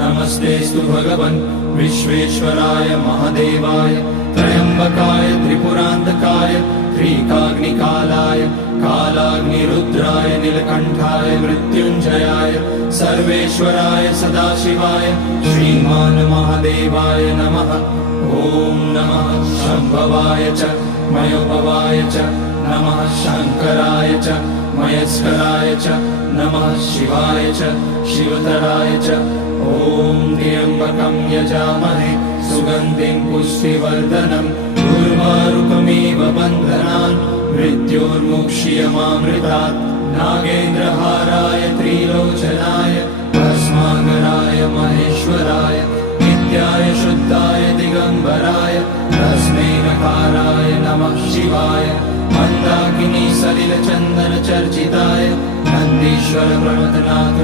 नमस्तेस्तु भगवन् विश्वेश्वराय महादेवाय त्र्यम्बकाय त्रिपुरान्तकाय त्रिकाग्निकालाय कालाग्निरुद्राय नीलकण्ठाय मृत्युञ्जयाय सर्वेश्वराय सदाशिवाय श्रीमान् महादेवाय नमः। ॐ नमः शम्भवाय च मयोभवाय च नमः शङ्कराय च मयस्कराय च नमः शिवाय च शिवतराय च। ॐ त्र्यम्बकं यजामहे सुगन्धिं पुष्टिवर्धनम् उर्वारुकमिव बन्धनान् मृत्योर्मुक्ष्यमामृतात्। नागेन्द्रहाराय त्रिलोचनाय भस्माकराय महेश्वराय नित्याय शुद्धाय दिगम्बराय तस्मै नकाराय नमः शिवाय। मन्दाकिनी सलिलचन्दन चर्चिताय नन्दीश्वर प्रणतनाथ